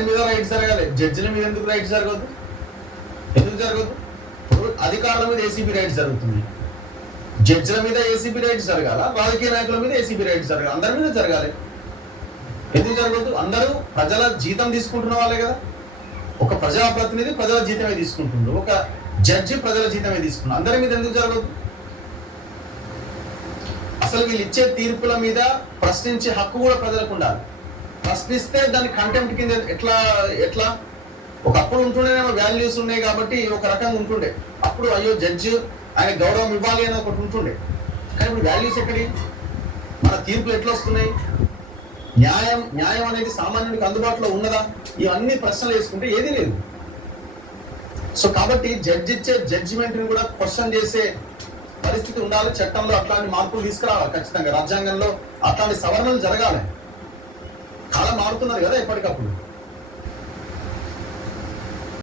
మీద రైట్ జరగాలి, జడ్జిల మీద ఎందుకు రైట్ జరగదు? ఎందుకు జరగదు? ఇప్పుడు అధికారుల మీద ఏసీబీ రైట్ జరుగుతుంది, జడ్జిల మీద ఏసీబీ రైట్ జరగాల, రాజకీయ నాయకుల మీద ఏసీబీ రైట్ జరగాలి, అందరి మీద జరగాలి. ఎందుకు జరగదు? అందరూ ప్రజల జీతం తీసుకుంటున్న వాళ్ళే కదా. ఒక ప్రజాప్రతినిధి ప్రజల జీతమే తీసుకుంటుండ్రు, ఒక జడ్జి ప్రజల జీతమే తీసుకుంటారు, అందరి మీద ఎందుకు జరగదు? అసలు వీళ్ళు ఇచ్చే తీర్పుల మీద ప్రశ్నించే హక్కు కూడా ప్రజలకు ఉండాలి. ప్రశ్నిస్తే దాన్ని కంటెంప్ట్ కింద ఎట్లా ఒకప్పుడు ఉంటుండేనేమో, వాల్యూస్ ఉన్నాయి కాబట్టి ఒక రకంగా ఉంటుండే. అప్పుడు అయ్యో జడ్జి ఆయన గౌరవం ఇవ్వాలి అని ఒకటి ఉంటుండే. కానీ ఇప్పుడు వాల్యూస్ ఎక్కడి? మన తీర్పులు ఎట్లా వస్తున్నాయి? న్యాయం అనేది సామాన్యుడికి అందుబాటులో ఉన్నదా? ఇవన్నీ ప్రశ్నలు వేసుకుంటే ఏదీ లేదు. సో కాబట్టి జడ్జి ఇచ్చే జడ్జిమెంట్ ని కూడా క్వశ్చన్ చేసే పరిస్థితి ఉండాలి. చట్టంలో అట్లాంటి మార్పులు తీసుకురావాలి ఖచ్చితంగా. రాజ్యాంగంలో అట్లాంటి సవరణలు జరగాలి. కాలం మారుతున్నారు కదా ఎప్పటికప్పుడు.